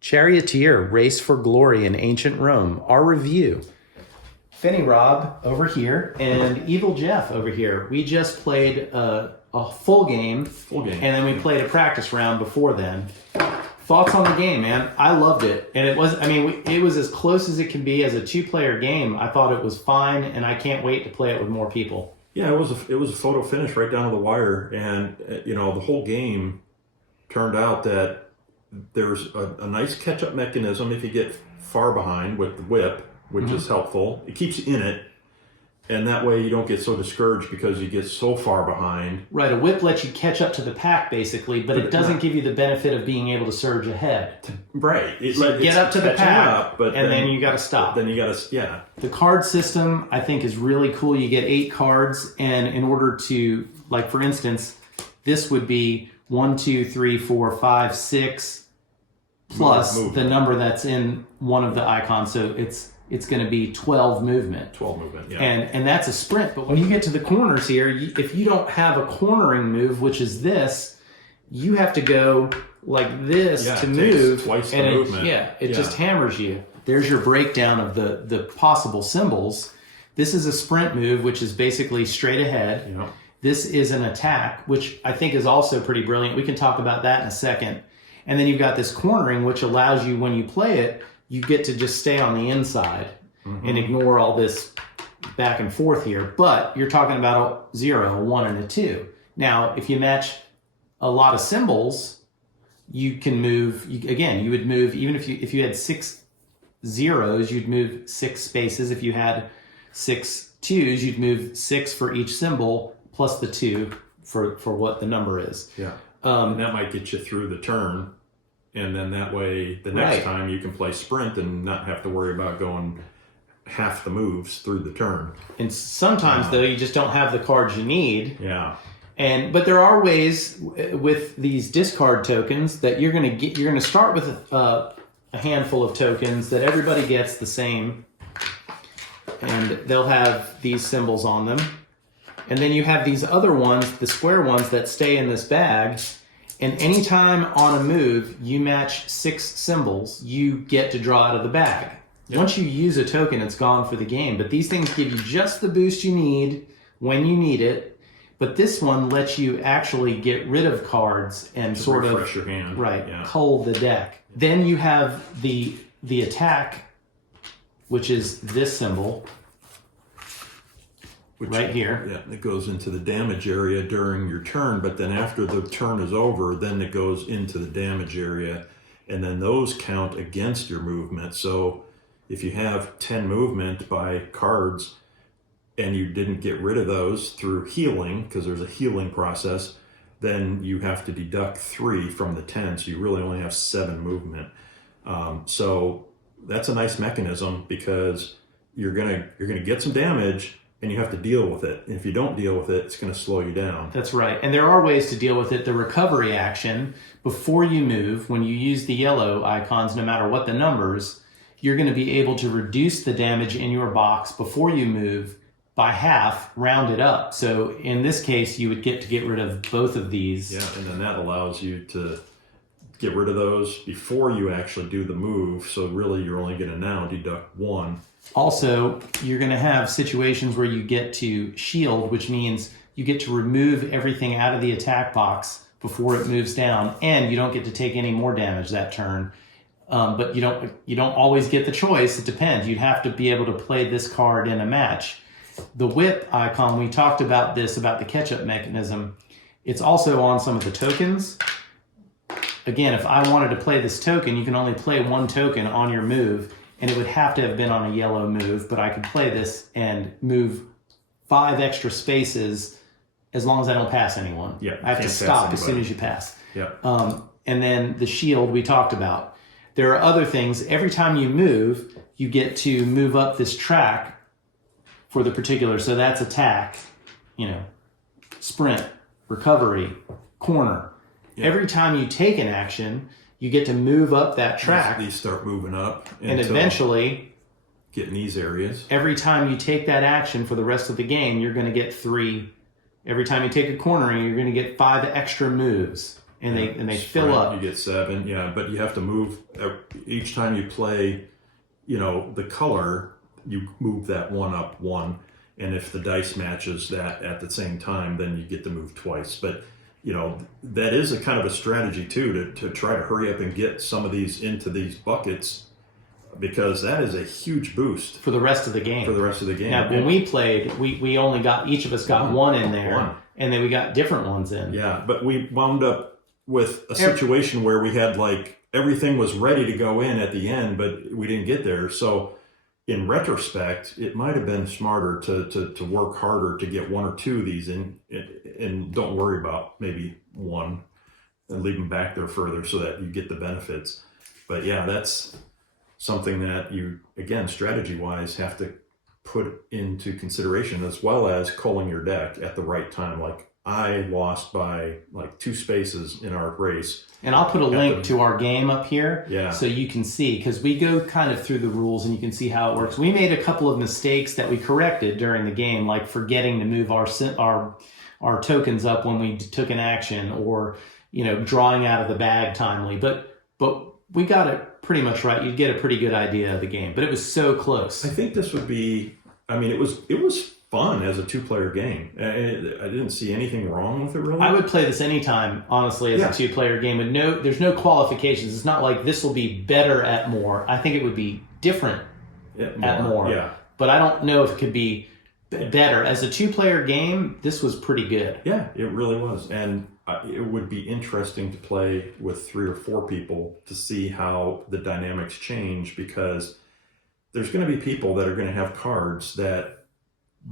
Charioteer, Race for Glory in Ancient Rome, our review. Fenirob over here and Evil Jeff over here. We just played a full game. And then we played a practice round before then. Thoughts on the game, man? I loved it. And it was as close as it can be as a two-player game. I thought it was fine, and I can't wait to play it with more people. Yeah, it was a photo finish right down to the wire. And, the whole game turned out that there's a nice catch-up mechanism if you get far behind with the whip, which is helpful. It keeps you in it, and that way you don't get so discouraged because you get so far behind. Right, a whip lets you catch up to the pack, basically, but it doesn't give you the benefit of being able to surge ahead. Right. Get up to the pack, and then you got to stop. Then you got to, yeah. The card system, I think, is really cool. You get 8 cards, and in order to, like, for instance, this would be 1, 2, 3, 4, 5, 6, plus the number that's in one of the icons. So it's going to be 12 movement. 12 movement, yeah. And that's a sprint. But when you get to the corners here, if you don't have a cornering move, which is this, you have to go like this to move. Twice the movement. It just hammers you. There's your breakdown of the possible symbols. This is a sprint move, which is basically straight ahead. Yeah. This is an attack, which I think is also pretty brilliant. We can talk about that in a second. And then you've got this cornering, which allows you, when you play it, you get to just stay on the inside and ignore all this back and forth here. But you're talking about a 0, a 1, and a 2. Now, if you match a lot of symbols, you can move. You would move, even if you had 6 zeros, you'd move 6 spaces. If you had 6 2s, you'd move 6 for each symbol, plus the 2 for what the number is. Yeah. And that might get you through the turn, and then that way the next time you can play sprint and not have to worry about going half the moves through the turn. And sometimes though, you just don't have the cards you need. Yeah. But there are ways with these discard tokens that you're going to start with a handful of tokens that everybody gets the same, and they'll have these symbols on them. And then you have these other ones, the square ones, that stay in this bag. And anytime on a move you match 6 symbols, you get to draw out of the bag. Yep. Once you use a token, it's gone for the game. But these things give you just the boost you need when you need it. But this one lets you actually get rid of cards and just sort refresh of your hand. Cull the deck. Then you have the attack, which is this symbol. Right here. Yeah, it goes into the damage area during your turn, but then after the turn is over, then it goes into the damage area, and then those count against your movement. So if you have 10 movement by cards and you didn't get rid of those through healing, because there's a healing process, then you have to deduct 3 from the 10, so you really only have 7 movement. So that's a nice mechanism, because you're gonna get some damage, and you have to deal with it. And if you don't deal with it, it's going to slow you down. That's right. And there are ways to deal with it. The recovery action, before you move, when you use the yellow icons, no matter what the numbers, you're going to be able to reduce the damage in your box before you move by half, round it up. So in this case, you would get rid of both of these. Yeah, and then that allows you to get rid of those before you actually do the move. So really, you're only going to now deduct 1. Also, you're going to have situations where you get to shield, which means you get to remove everything out of the attack box before it moves down, and you don't get to take any more damage that turn. But you don't always get the choice. It depends. You'd have to be able to play this card in a match. The whip icon, we talked about this, about the catch-up mechanism. It's also on some of the tokens. Again, if I wanted to play this token, you can only play 1 token on your move, and it would have to have been on a yellow move, but I could play this and move 5 extra spaces as long as I don't pass anyone. Yeah, I have to stop as soon as you pass. Yeah. And then the shield we talked about. There are other things. Every time you move, you get to move up this track for the particular. So that's attack, sprint, recovery, corner. Yeah. Every time you take an action, you get to move up that track. These start moving up. And eventually, get in these areas. Every time you take that action for the rest of the game, you're going to get 3. Every time you take a cornering, you're going to get 5 extra moves. and they fill Sprint, up. You get 7, yeah, but you have to move each time you play. The color, you move that one up 1, and if the dice matches that at the same time, then you get to move twice. But that is a kind of a strategy too, to try to hurry up and get some of these into these buckets, because that is a huge boost for the rest of the game. Now, when we played, we only got, each of us got one in there, and then we got different ones in. Yeah, but we wound up with a situation where we had everything was ready to go in at the end, but we didn't get there. So in retrospect, it might have been smarter to work harder to get 1 or 2 of these in, and don't worry about maybe 1 and leave them back there further so that you get the benefits. But yeah, that's something that you, again, strategy-wise, have to put into consideration, as well as culling your deck at the right time. I lost by 2 spaces in our race. And I'll put a link to our game up here, yeah, so you can see, because we go kind of through the rules and you can see how it works. We made a couple of mistakes that we corrected during the game, like forgetting to move our tokens up when we took an action, or drawing out of the bag timely. But we got it pretty much right. You'd get a pretty good idea of the game, but it was so close. I think this would be. I mean, it was fun as a 2-player game. I didn't see anything wrong with it, really. I would play this anytime, honestly, as a 2-player game. There's no qualifications. It's not like this will be better at more. I think it would be different at more. Yeah. But I don't know if it could be better. As a 2-player game, this was pretty good. Yeah, it really was. And it would be interesting to play with 3 or 4 people to see how the dynamics change, because there's going to be people that are going to have cards that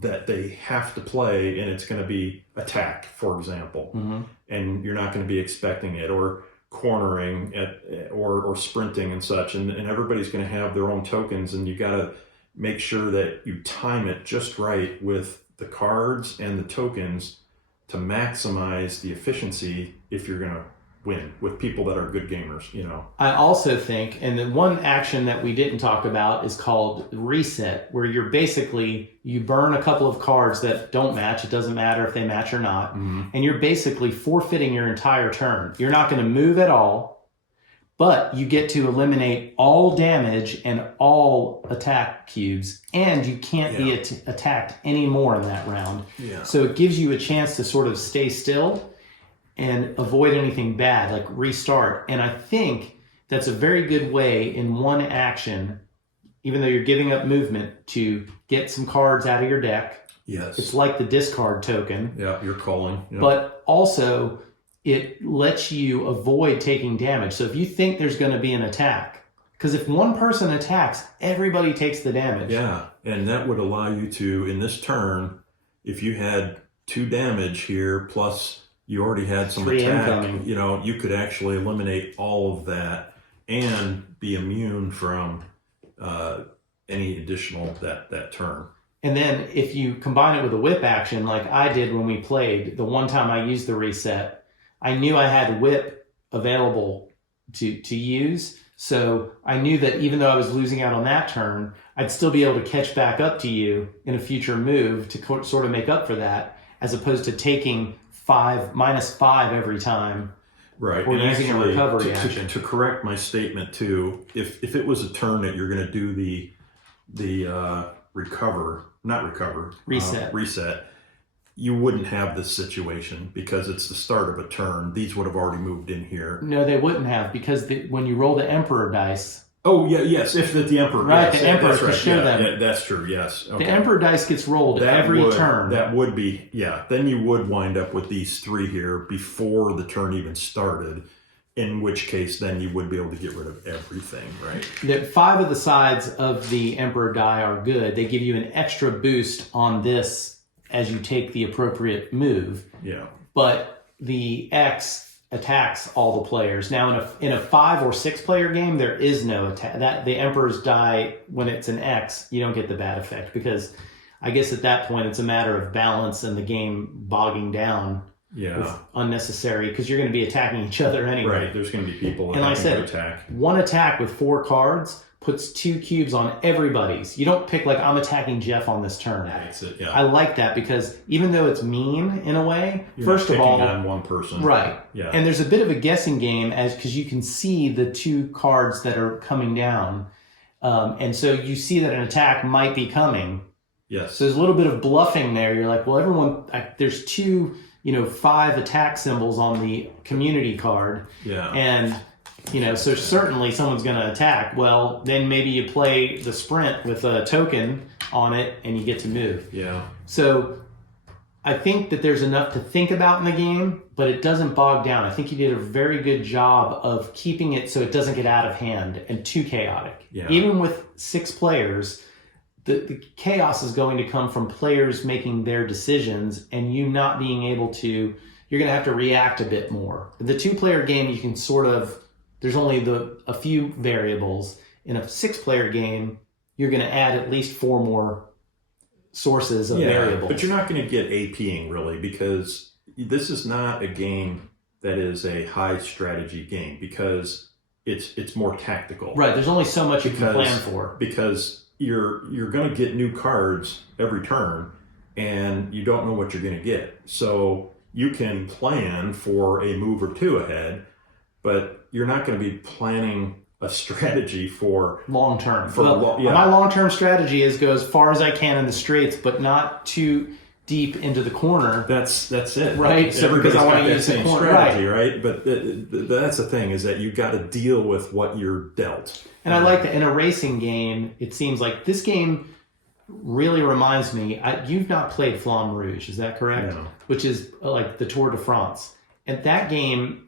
they have to play, and it's going to be attack, for example, and you're not going to be expecting it, or cornering or sprinting and such, and everybody's going to have their own tokens, and you got to make sure that you time it just right with the cards and the tokens to maximize the efficiency if you're going to win with people that are good gamers. I also think, and the one action that we didn't talk about is called reset, where you burn a couple of cards that don't match. It doesn't matter if they match or not. And you're basically forfeiting your entire turn. You're not going to move at all, but you get to eliminate all damage and all attack cubes, and you can't be attacked anymore in that round. Yeah. So it gives you a chance to sort of stay still and avoid anything bad, like restart. And I think that's a very good way in one action, even though you're giving up movement, to get some cards out of your deck. Yes. It's like the discard token. Yeah, you're calling. Yeah. But also, it lets you avoid taking damage. So if you think there's going to be an attack, because if one person attacks, everybody takes the damage. Yeah, and that would allow you to, in this turn, if you had 2 damage here, plus you already had some 3 attack, incoming. You could actually eliminate all of that and be immune from any additional that turn. And then if you combine it with a whip action, like I did when we played, the one time I used the reset, I knew I had whip available to use. So I knew that even though I was losing out on that turn, I'd still be able to catch back up to you in a future move to sort of make up for that, as opposed to taking -5 every time. Right. Or and using actually, a recovery action. To correct my statement too, if it was a turn that you're going to do the reset, you wouldn't have this situation, because it's the start of a turn. These would have already moved in here. No, they wouldn't have, because when you roll the Emperor dice. Oh, yeah, yes, if the Emperor. Right, yes, the Emperor, that's to right. show them. Yeah, that's true, yes. Okay. The Emperor dice gets rolled every turn. That would be, yeah. Then you would wind up with these 3 here before the turn even started, in which case then you would be able to get rid of everything, right? The 5 of the sides of the Emperor die are good. They give you an extra boost on this as you take the appropriate move. Yeah. But the X attacks all the players. Now in a 5 or 6 player game, there is no attack. That the Emperors die when it's an X, you don't get the bad effect, because I guess at that point it's a matter of balance and the game bogging down. Yeah. With unnecessary, because you're going to be attacking each other anyway. Right. There's going to be people and like I said, attack. One attack with 4 cards puts 2 cubes on everybody's. You don't pick like, I'm attacking Jeff on this turn. That's it, yeah. I like that because even though it's mean in a way, You're first not of all, picking on one person. right. Yeah. And there's a bit of a guessing game because you can see the 2 cards that are coming down. And so you see that an attack might be coming. Yes. So there's a little bit of bluffing there. You're like, well, there's 2, 5 attack symbols on the community card. Yeah. And, so certainly someone's going to attack. Well, then maybe you play the sprint with a token on it and you get to move. Yeah. So I think that there's enough to think about in the game, but it doesn't bog down. I think you did a very good job of keeping it so it doesn't get out of hand and too chaotic. Yeah. Even with 6 players, the chaos is going to come from players making their decisions and you not being able to, you're going to have to react a bit more. The 2-player game, you can there's only a few variables. In a 6-player game, you're going to add at least 4 more sources of variables. But you're not going to get APing really, because this is not a game that is a high strategy game, because it's more tactical. Right, there's only so much you can plan for. Because you're going to get new cards every turn and you don't know what you're going to get. So you can plan for a move or 2 ahead, but you're not going to be planning a strategy for long term. Yeah. My long term strategy is go as far as I can in the straights, but not too deep into the corner. That's it, right? Everybody's I want got to that use same the corner, strategy, right? But that's the thing, is that you got to deal with what you're dealt. And I like that in a racing game. It seems like this game really reminds me. You've not played Flamme Rouge, is that correct? No. Which is like the Tour de France, and that game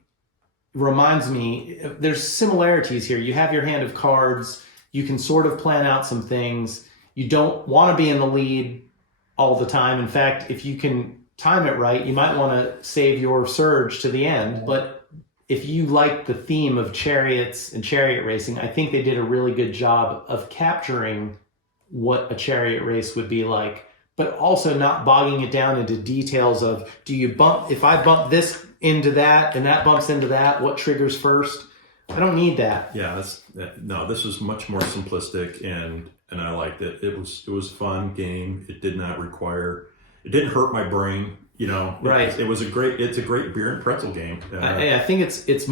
reminds me, there's similarities here. You have your hand of cards. You can sort of plan out some things. You don't want to be in the lead all the time. In fact, if you can time it right, you might want to save your surge to the end. But if you like the theme of chariots and chariot racing, I think they did a really good job of capturing what a chariot race would be like, but also not bogging it down into details of, if I bump this into that and that bumps into that, what triggers first? I don't need that. Yeah, this was much more simplistic, and I liked it. It was a fun game. It didn't hurt my brain. Right. It's a great beer and pretzel game. I think it's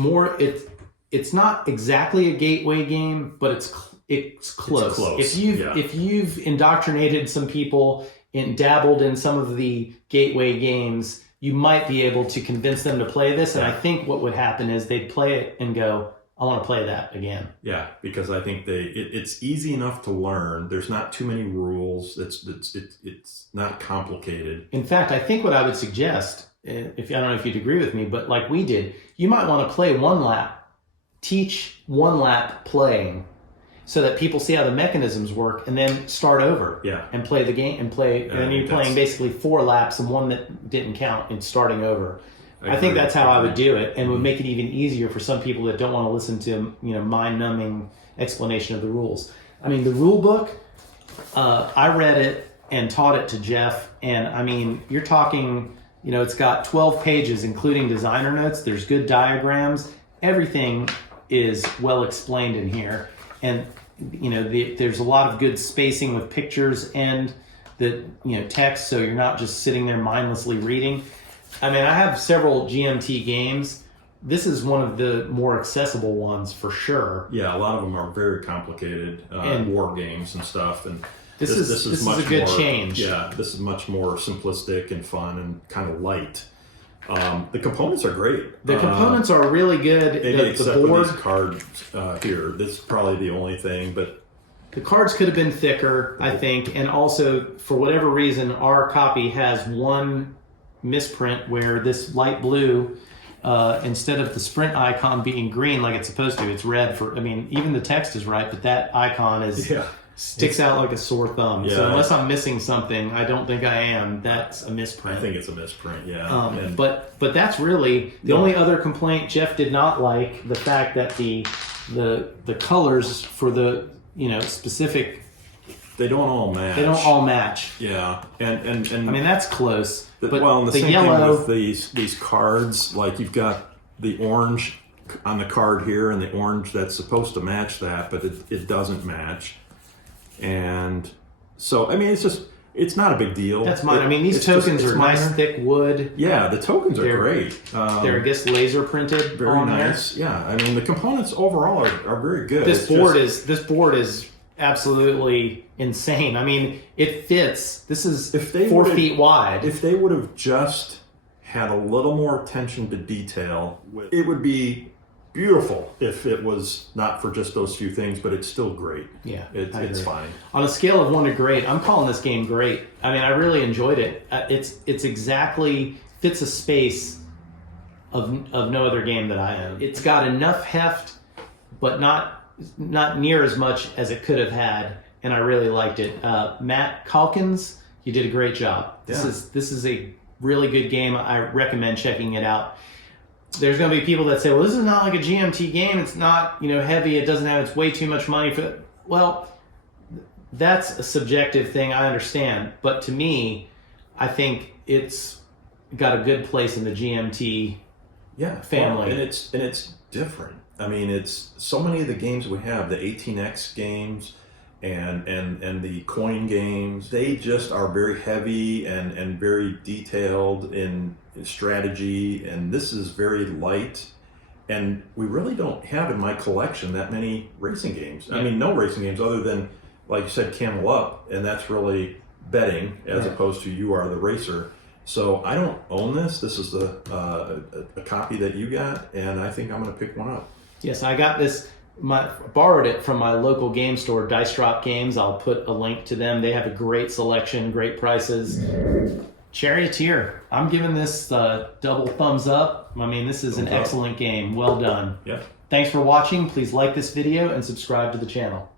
not exactly a gateway game, but it's close. It's close. If you've indoctrinated some people and dabbled in some of the gateway games, you might be able to convince them to play this. And I think what would happen is they'd play it and go, I want to play that again. Yeah, because I think it's easy enough to learn. There's not too many rules. It's not complicated. In fact, I think what I would suggest, I don't know if you'd agree with me, but like we did, you might want to play 1 lap, teach 1 lap playing, so that people see how the mechanisms work, and then start over. Yeah. And play the game and then you're playing basically 4 laps and 1 that didn't count and starting over. I think that's how I would do it, and would make it even easier for some people that don't want to listen to mind-numbing explanation of the rules. I mean, the rule book, I read it and taught it to Jeff, and you're talking, it's got 12 pages, including designer notes. There's good diagrams. Everything is well explained in here, and there's a lot of good spacing with pictures and the text, so you're not just sitting there mindlessly reading. I have several GMT games. This is one of the more accessible ones for sure. Yeah, a lot of them are very complicated war games and stuff. And this is a good change. Yeah, this is much more simplistic and fun and kind of light. The components are great. The components are really good. Except the board, for these cards here. This is probably the only thing, but the cards could have been thicker, I think. And also, for whatever reason, our copy has one misprint where this light blue, instead of the sprint icon being green like it's supposed to, it's red. Even the text is right, but that icon sticks out like a sore thumb. Yeah. So unless I'm missing something, I don't think I am. That's a misprint. I think it's a misprint. Yeah. But that's really the only other complaint. Jeff did not like the fact that the colors for the specific, they don't all match. Yeah, and that's close. But the the same yellow thing with these cards, like you've got the orange on the card here, and the orange that's supposed to match that, but it doesn't match. And so, I mean, it's not a big deal. That's mine. I mean, these tokens are nice, thick wood. Yeah, the tokens are great. They're, I guess, laser printed. Very nice. There. Yeah, I mean, the components overall are very good. This board is absolutely insane. I mean, it fits. This is 4 feet wide. If they would have just had a little more attention to detail, it would be beautiful if it was not for just those few things, but it's still great. Yeah, it's fine. On a scale of 1 to great, I'm calling this game great. I mean, I really enjoyed it. It's exactly fits a space of no other game that I own. It's got enough heft, but not near as much as it could have had, and I really liked it. Matt Calkins, you did a great job. This is a really good game. I recommend checking it out. There's going to be people that say, well, this is not like a GMT game. It's not, heavy. It doesn't have, it's way too much money for it. Well, that's a subjective thing. I understand. But to me, I think it's got a good place in the GMT family. Well, and it's different. I mean, it's so many of the games we have, the 18X games and the coin games, they just are very heavy and very detailed in strategy, and this is very light, and we really don't have in my collection that many racing games. I mean, no racing games other than, like you said, Camel Up, and that's really betting as opposed to You Are the Racer. So I don't own this. This is a copy that you got, and I think I'm going to pick one up. Yes, I got this. Borrowed it from my local game store, Dice Drop Games. I'll put a link to them. They have a great selection, great prices. Charioteer. I'm giving this double thumbs up. I mean, this is an excellent game. Well done. Yeah. Thanks for watching. Please like this video and subscribe to the channel.